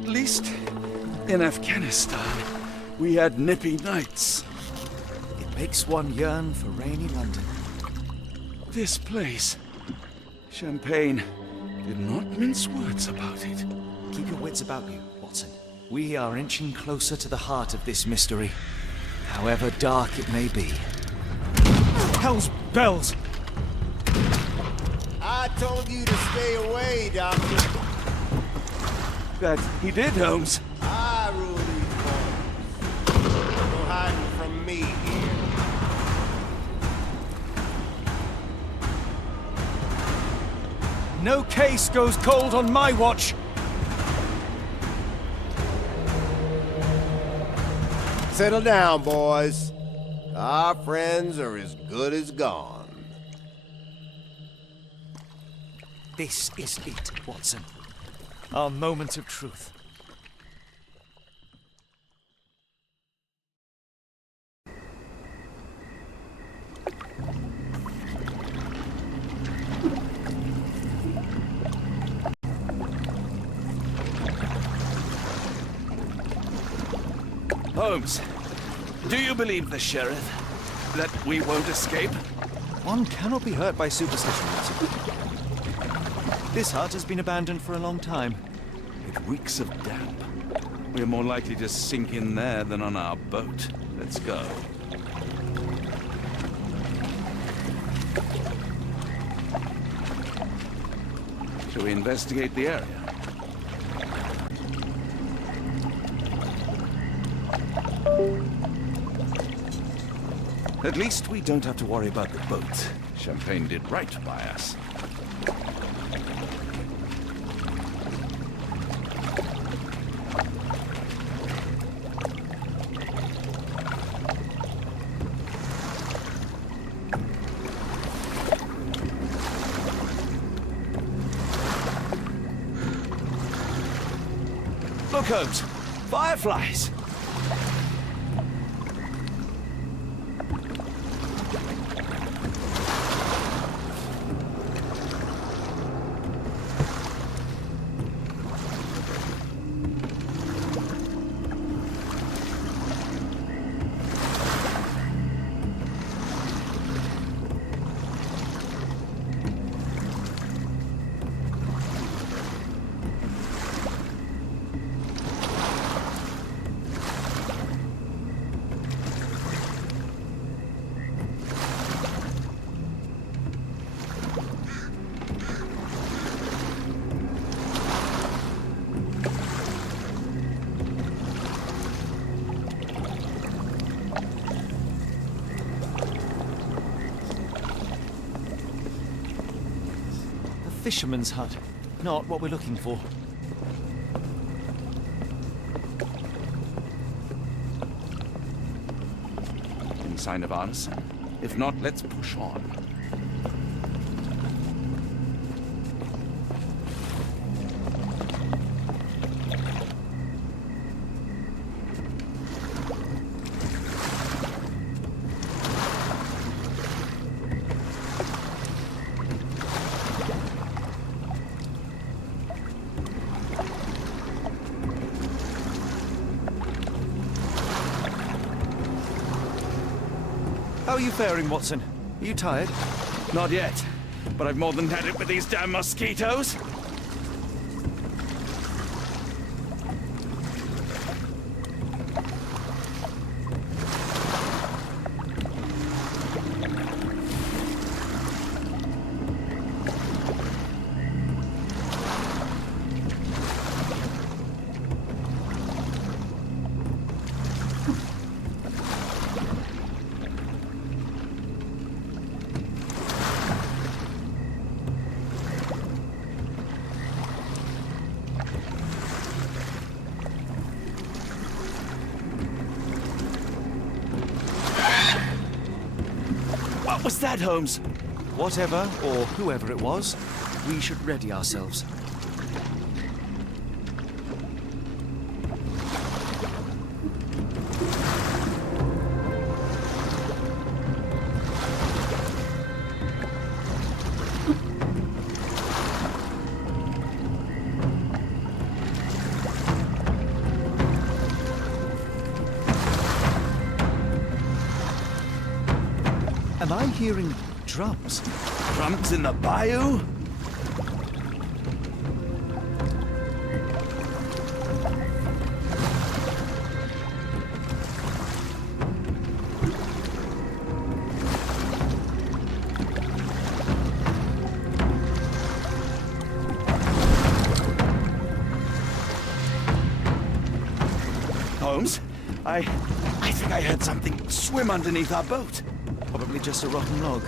At least in Afghanistan, we had nippy nights. It makes one yearn for rainy London. This place, Champagne, did not mince words about it. Keep your wits about you, Watson. We are inching closer to the heart of this mystery, however dark it may be. Hell's bells! I told you to stay away, Doctor. That he did, Holmes. I rule these waters. No hiding from me here. No case goes cold on my watch! Settle down, boys. Our friends are as good as gone. This is it, Watson. Our moment of truth. Holmes, do you believe the sheriff? That we won't escape? One cannot be hurt by superstition, Watson. This hut has been abandoned for a long time. It reeks of damp. We're more likely to sink in there than on our boat. Let's go. Shall we investigate the area? At least we don't have to worry about the boat. Champagne did right by us. Look, Holmes! Fireflies! Fisherman's hut. Not what we're looking for. Any sign of arson? If not, let's push on. How are you faring, Watson? Are you tired? Not yet, but I've more than had it with these damn mosquitoes. What was that, Holmes? Whatever, or whoever it was, we should ready ourselves. Am I hearing drums? Drums in the bayou? Holmes, I think I heard something swim underneath our boat. Probably just a rotten log.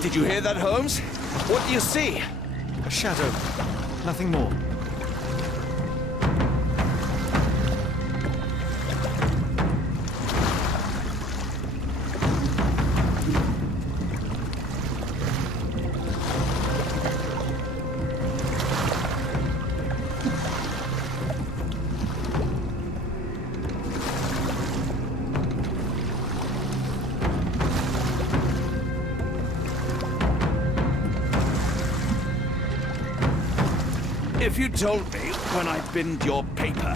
Did you hear that, Holmes? What do you see? A shadow. Nothing more. If you told me when I binned your paper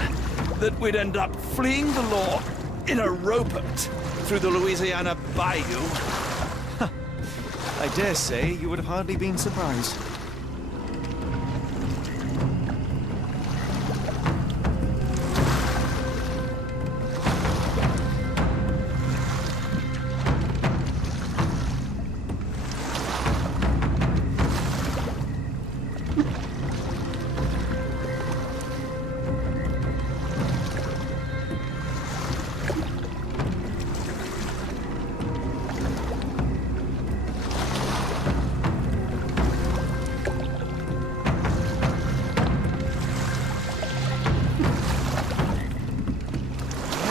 that we'd end up fleeing the law in a rowboat through the Louisiana Bayou... I dare say you would have hardly been surprised.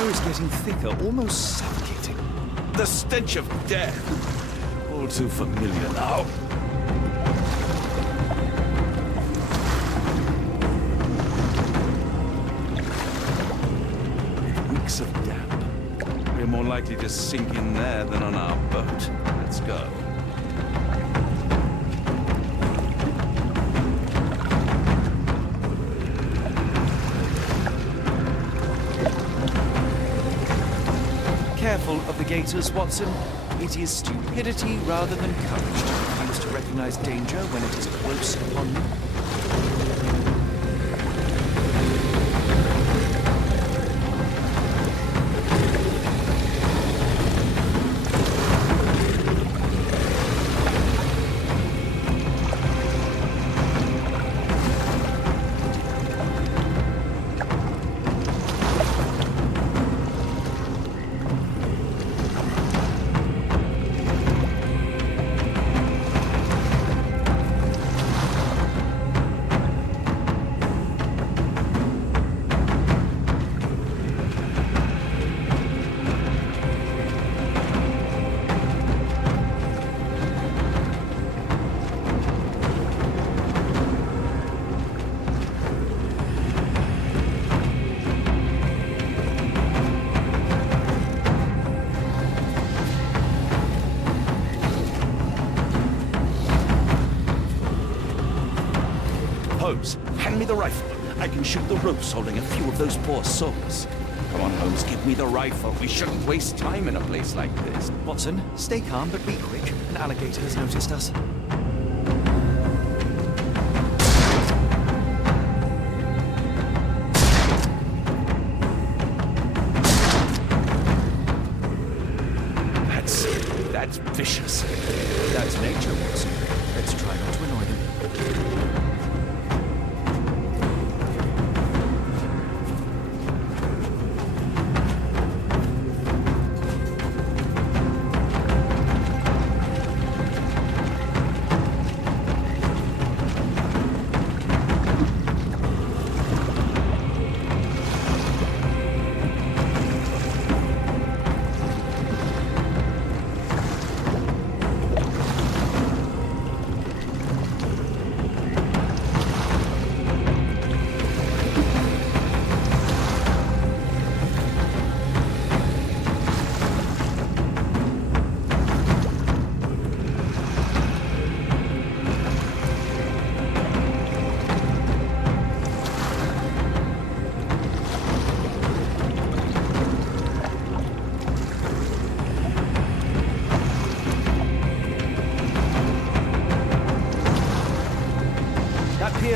Is getting thicker, almost suffocating. The stench of death. All too familiar now. It reeks of damp. We're more likely to sink in there than on our boat. Let's go. Careful of the gators, Watson. It is stupidity rather than courage to refuse to recognize danger when it is close upon you. Holmes, hand me the rifle. I can shoot the ropes holding a few of those poor souls. Come on, Holmes, give me the rifle. We shouldn't waste time in a place like this. Watson, stay calm but be quick. An alligator has noticed us. That's vicious. That's nature, Watson. Let's try not to annoy them.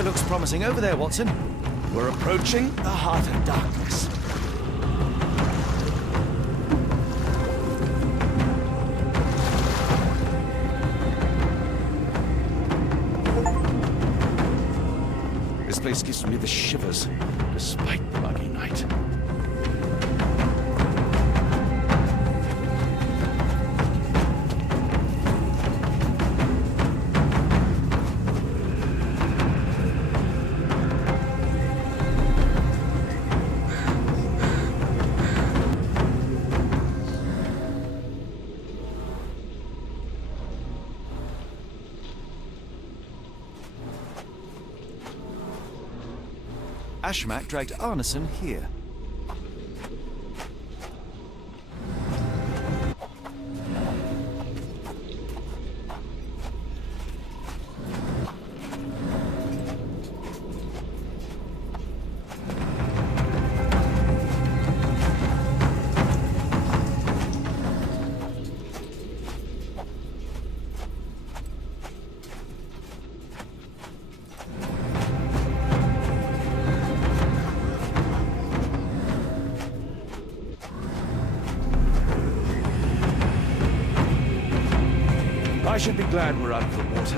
area looks promising. Over there, Watson. We're approaching the heart of darkness. This place gives me the shivers, despite the muggy night. Ashmak dragged Arneson here. I should be glad we're out of the water,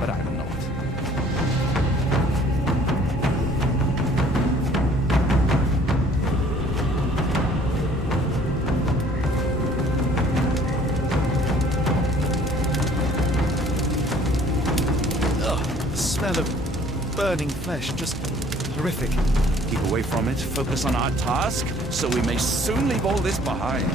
but I'm not. The smell of burning flesh, just horrific. Keep away from it, focus on our task, so we may soon leave all this behind.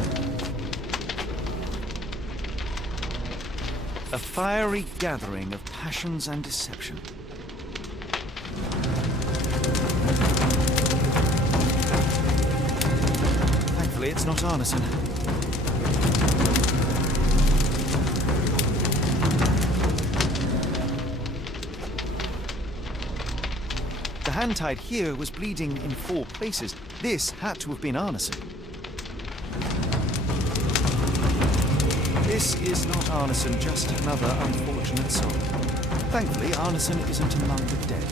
A fiery gathering of passions and deception. Thankfully, it's not Arneson. The hand tied here was bleeding in 4 places. This had to have been Arneson. This is not Arneson, just another unfortunate soul. Thankfully, Arneson isn't among the dead.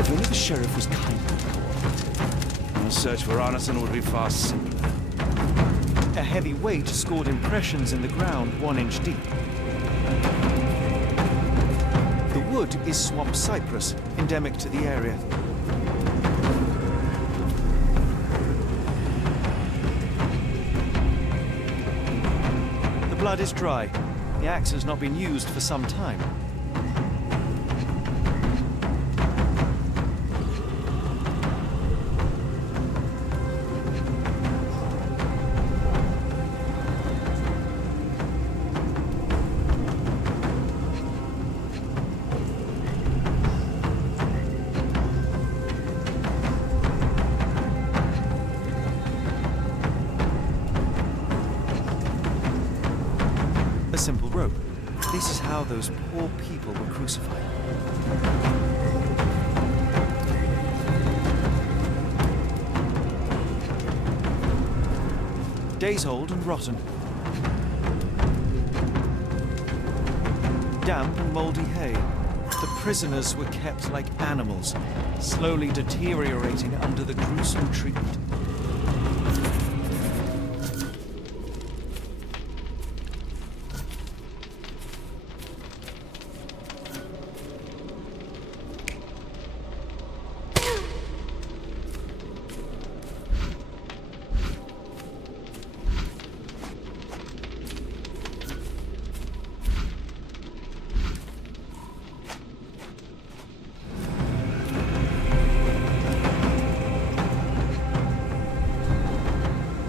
If only the sheriff was kindly cooperative, the search for Arneson would be far simpler. A heavy weight scored impressions in the ground 1 inch deep. The wood is swamp cypress, endemic to the area. The blood is dry. The axe has not been used for some time. A simple rope. This is how those poor people were crucified. Days old and rotten. Damp and mouldy hay. The prisoners were kept like animals, slowly deteriorating under the gruesome treatment.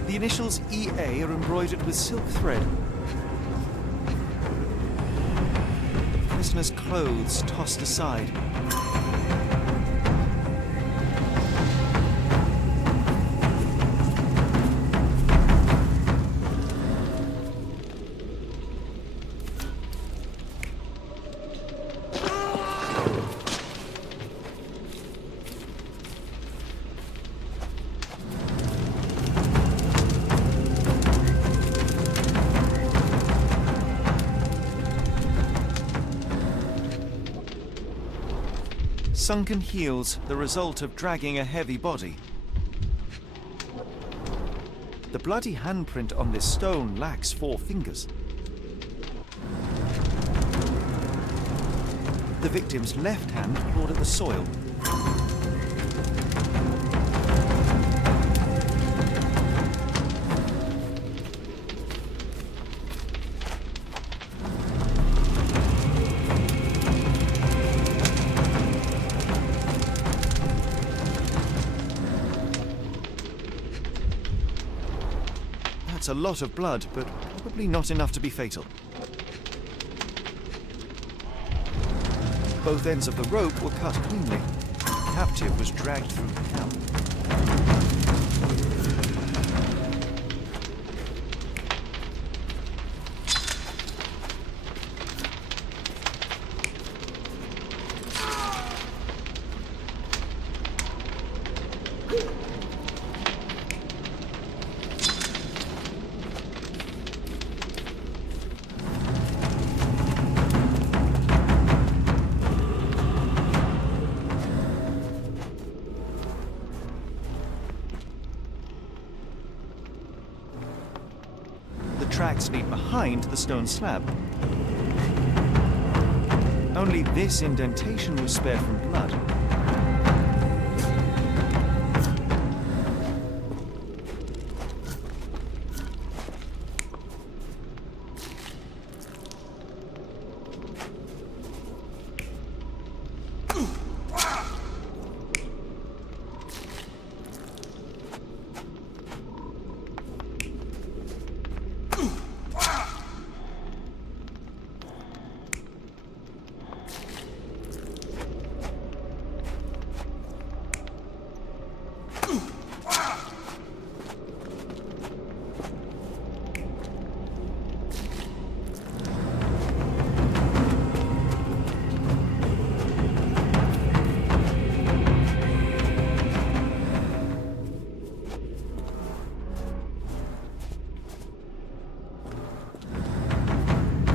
The initials EA are embroidered with silk thread. The prisoner's clothes tossed aside. sunken heels, the result of dragging a heavy body. The bloody handprint on this stone lacks 4 fingers. The victim's left hand clawed at the soil. That's a lot of blood, but probably not enough to be fatal. Both ends of the rope were cut cleanly. The captive was dragged through the camp. Tracks lead behind the stone slab. Only this indentation was spared from blood.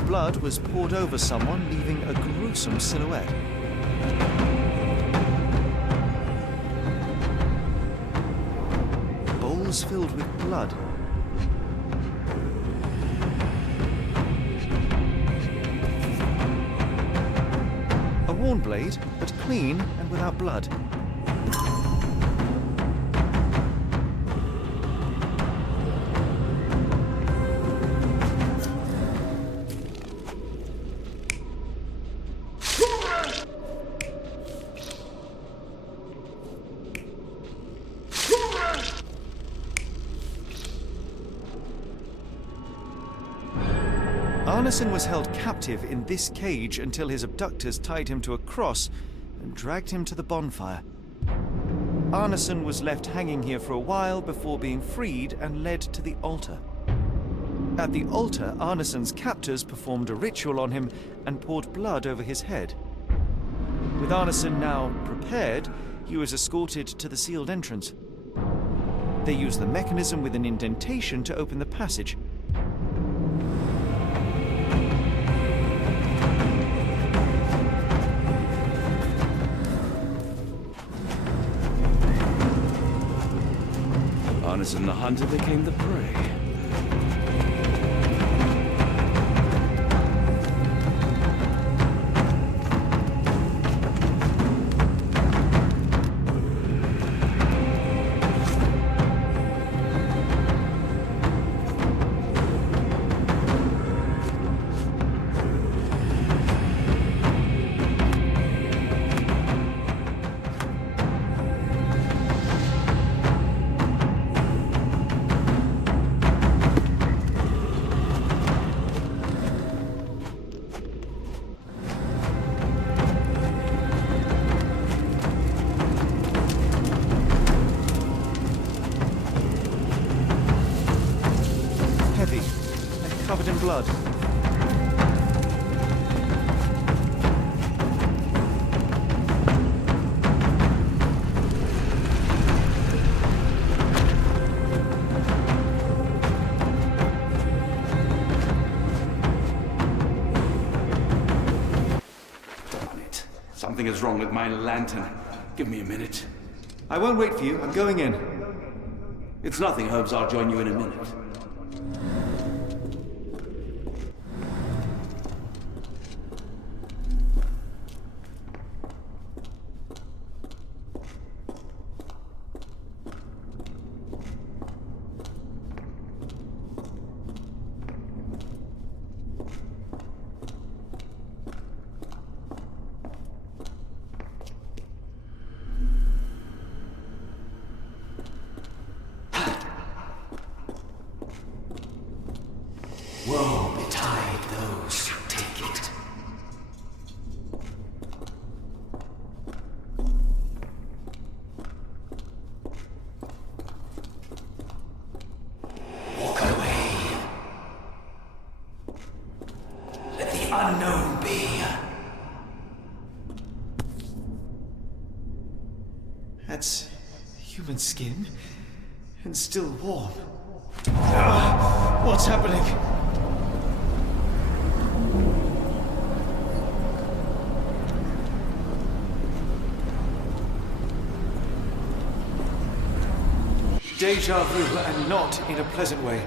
Blood was poured over someone, leaving a gruesome silhouette. Bowls filled with blood. A worn blade, but clean and without blood. Arneson was held captive in this cage until his abductors tied him to a cross and dragged him to the bonfire. Arneson was left hanging here for a while before being freed and led to the altar. At the altar, Arneson's captors performed a ritual on him and poured blood over his head. With Arneson now prepared, he was escorted to the sealed entrance. They used the mechanism with an indentation to open the passage. Arneson the hunter became the prey. Covered in blood. something is wrong with my lantern. Give me a minute. I won't wait for you. I'm going in. It's nothing, Holmes. I'll join you in a minute. Woe betide those who take it. Walk away. Let the unknown be. That's human skin, and still warm. What's happening? Deja vu, and not in a pleasant way.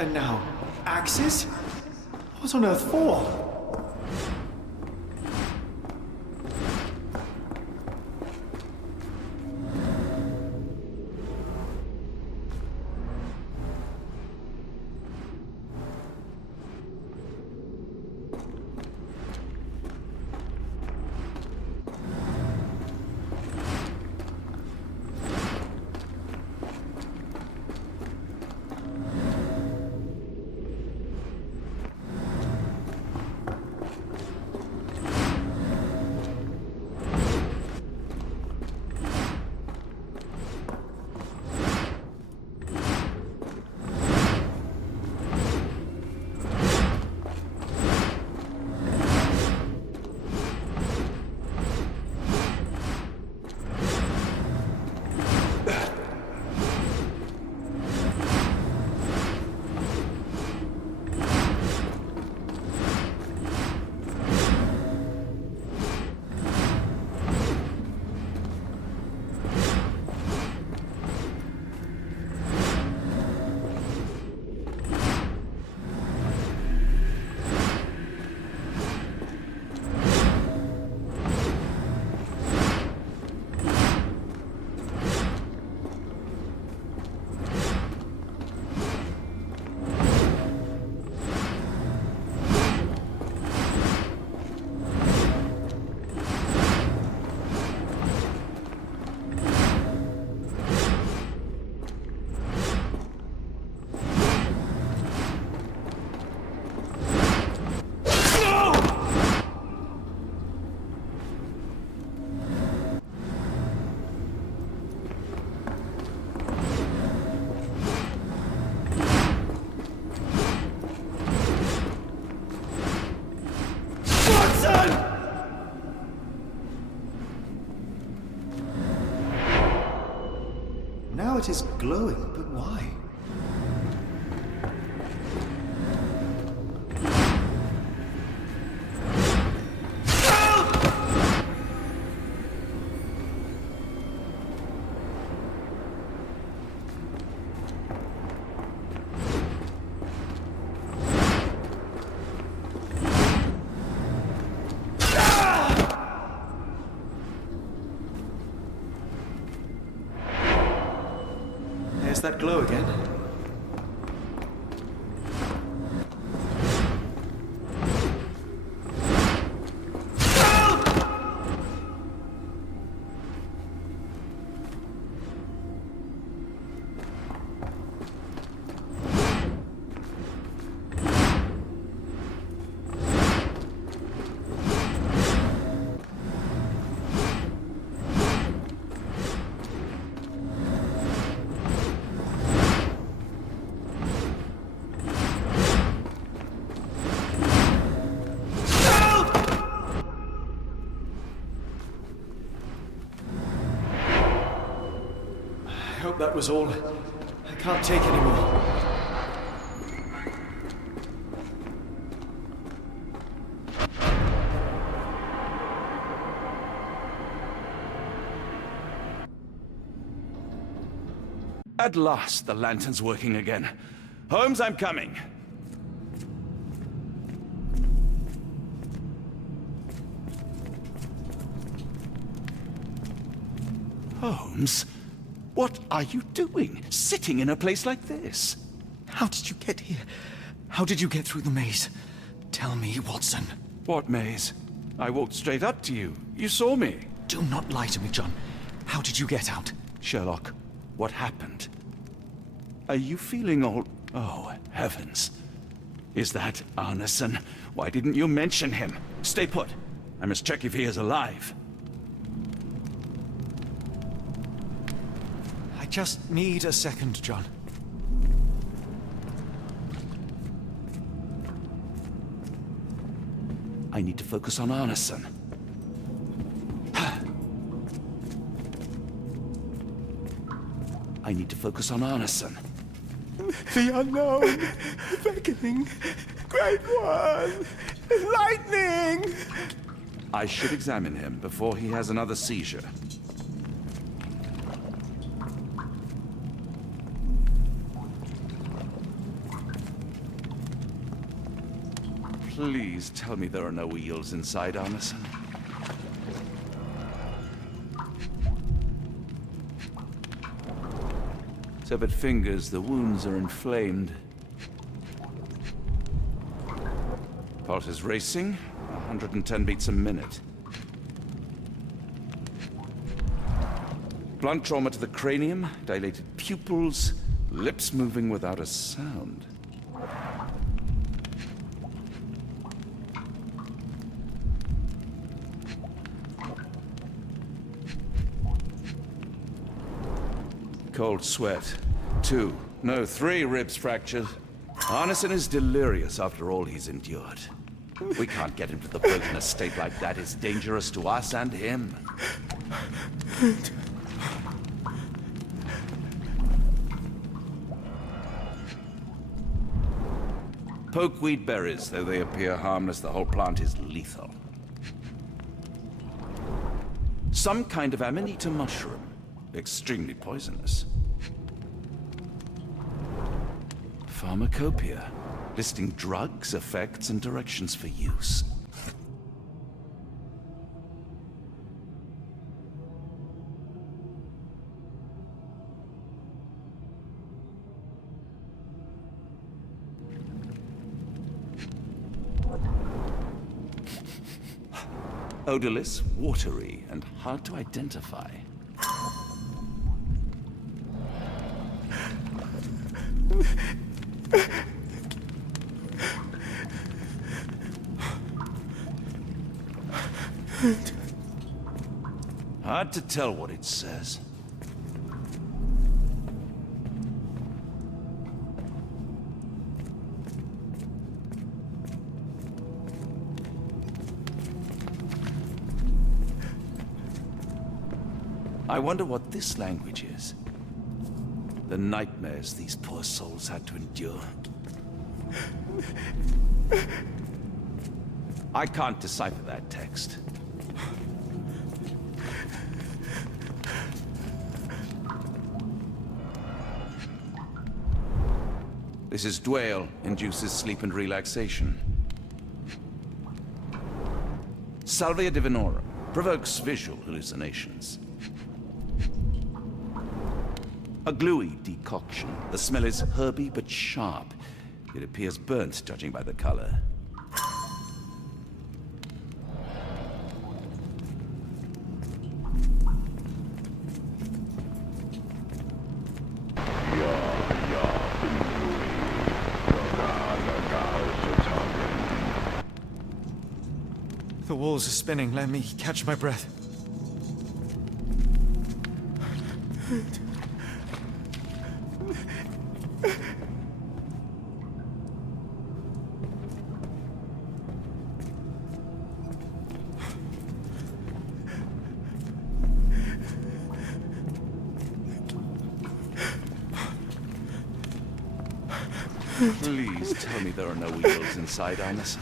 And now, axes? What on earth for? Now it is glowing, but why? glow again. I hope that was all. I can't take any more. At last, the lantern's working again. Holmes, I'm coming. Holmes? What are you doing, sitting in a place like this? How did you get here? How did you get through the maze? Tell me, Watson. What maze? I walked straight up to you. You saw me. Do not lie to me, John. How did you get out? Sherlock, what happened? Are you feeling all... Oh, heavens. Is that Arneson? Why didn't you mention him? Stay put. I must check if he is alive. I just need a second, John. I need to focus on Arneson. I need to focus on Arneson. The unknown, beckoning, great one, lightning! I should examine him before he has another seizure. Please tell me there are no eels inside Arneson. Severed fingers, the wounds are inflamed. Pulse is racing, 110 beats a minute. Blunt trauma to the cranium, dilated pupils, lips moving without a sound. Cold sweat. 2, no, 3 ribs fractured. Arneson is delirious after all he's endured. We can't get him to the boat in a state like that. It's dangerous to us and him. Pokeweed berries, though they appear harmless, the whole plant is lethal. Some kind of amanita mushroom. Extremely poisonous. Pharmacopoeia, listing drugs, effects, and directions for use. Odorless, watery, and hard to identify. Hard to tell what it says. I wonder what this language is. The nightmares these poor souls had to endure. I can't decipher that text. This is Dwale, induces sleep and relaxation. Salvia divinorum, provokes visual hallucinations. A gluey decoction. The smell is herby but sharp. It appears burnt, judging by the color. The walls are spinning. Let me catch my breath. Please tell me there are no evils inside, Arneson.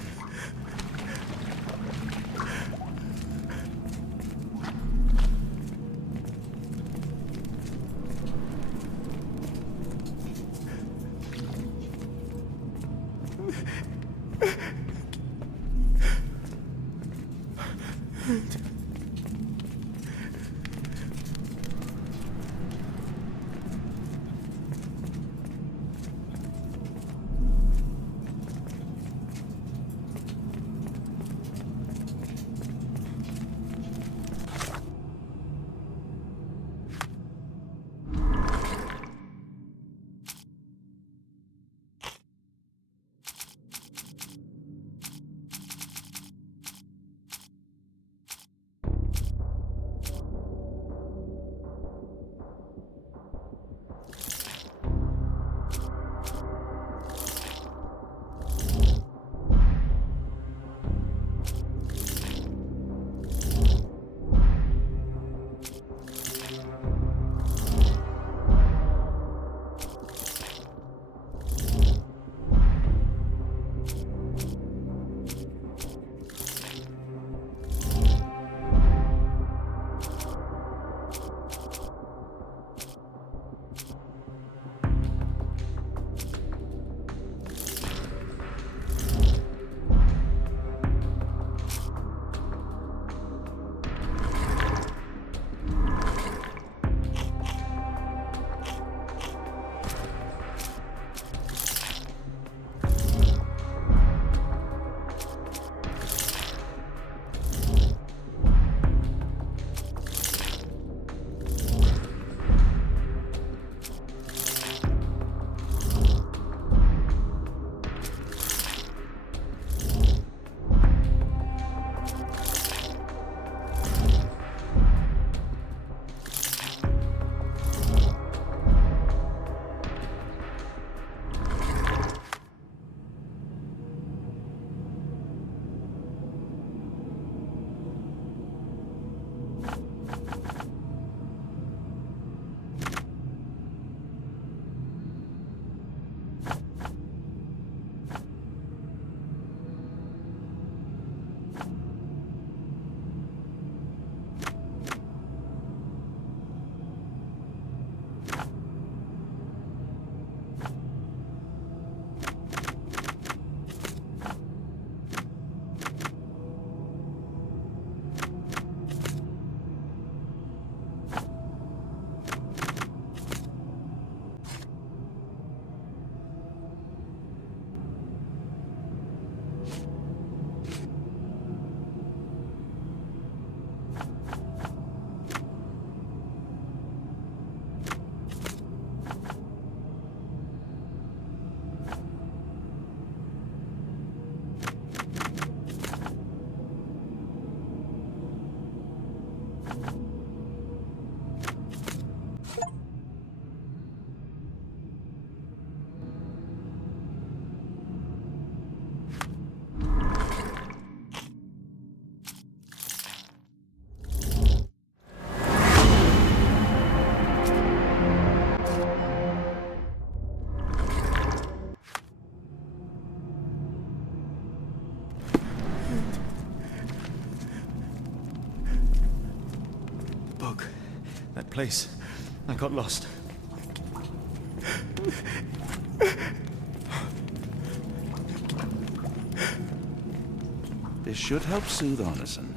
That place. I got lost. This should help soothe Arneson.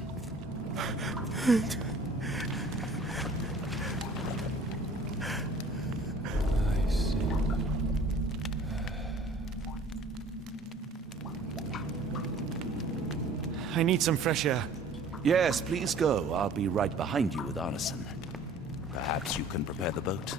I need some fresh air. Yes, please go. I'll be right behind you with Arneson. Perhaps you can prepare the boat.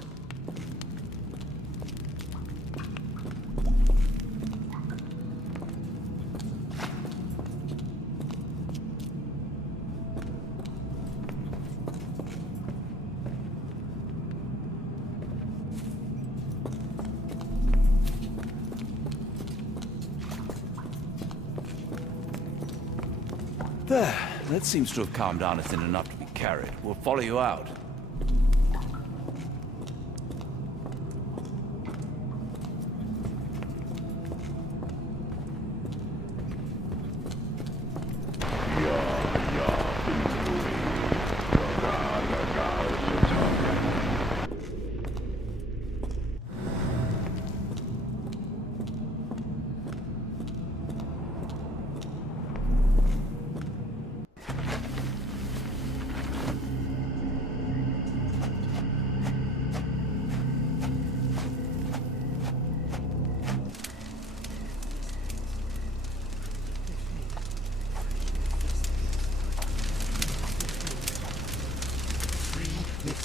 There. That seems to have calmed Arneson enough to be carried. We'll follow you out.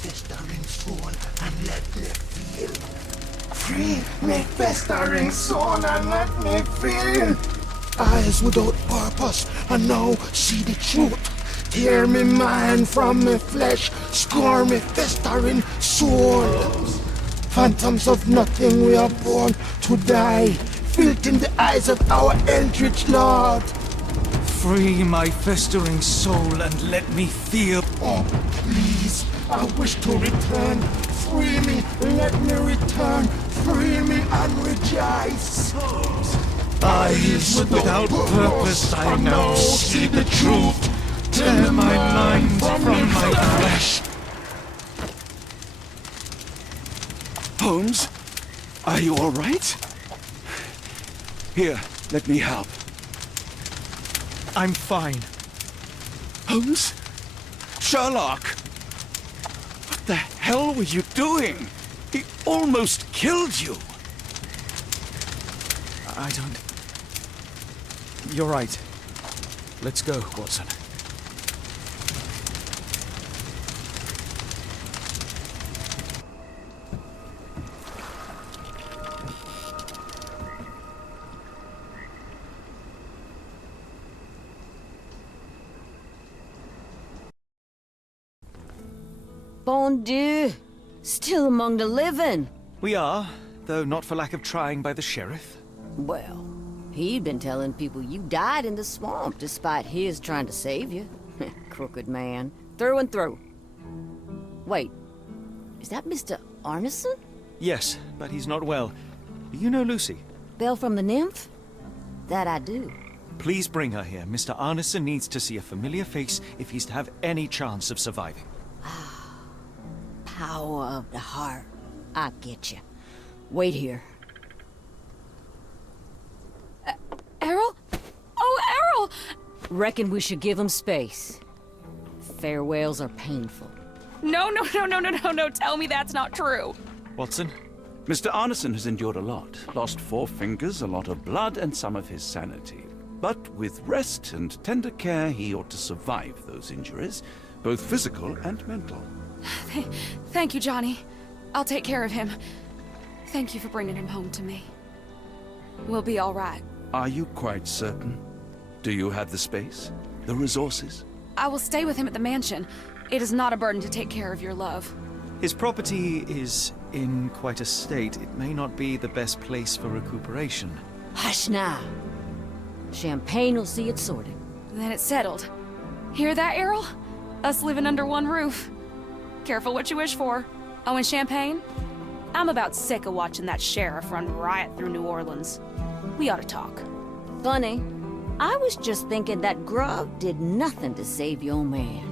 Festering soul and let me feel. Free me festering soul and let me feel. Eyes without purpose and now see the truth. Tear me mind from me flesh, score me festering soul. Phantoms of nothing, we are born to die. Filth in the eyes of our eldritch lord. Free my festering soul and let me feel. Oh, please, I wish to return. Free me, let me return. Free me and rejoice. Eyes without purpose, I now see the truth. Tear my mind from my flesh. Holmes? Are you all right? Here, let me help. I'm fine. Holmes? Sherlock! What the hell were you doing? He almost killed you. I don't... You're right. Let's go, Watson. Bon Dieu! Still among the living. We are, though not for lack of trying by the sheriff. Well, he'd been telling people you died in the swamp despite his trying to save you. Crooked man. Through and through. Wait, is that Mr. Arneson? Yes, but he's not well. You know Lucy? Belle from the Nymph? That I do. Please bring her here. Mr. Arneson needs to see a familiar face if he's to have any chance of surviving. Power of the heart. I get you. Wait here. Errol? Oh, Errol! Reckon we should give him space. Farewells are painful. No, tell me that's not true. Watson? Mr. Arneson has endured a lot. Lost 4 fingers, a lot of blood, and some of his sanity. But with rest and tender care, he ought to survive those injuries, both physical and mental. Thank you, Johnny. I'll take care of him. Thank you for bringing him home to me. We'll be all right. Are you quite certain? Do you have the space? The resources? I will stay with him at the mansion. It is not a burden to take care of your love. His property is in quite a state. It may not be the best place for recuperation. Hush now. Champagne will see it sorted. Then it's settled. Hear that, Errol? Us living under one roof. Careful what you wish for. Oh, and champagne? I'm about sick of watching that sheriff run riot through New Orleans. We ought to talk. Funny. I was just thinking that grub did nothing to save your man.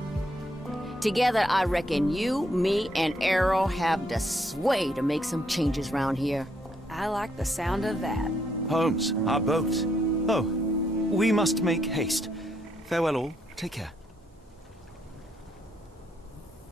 Together, I reckon you, me, and Errol have the sway to make some changes around here. I like the sound of that. Holmes, our boat. Oh, we must make haste. Farewell all. Take care.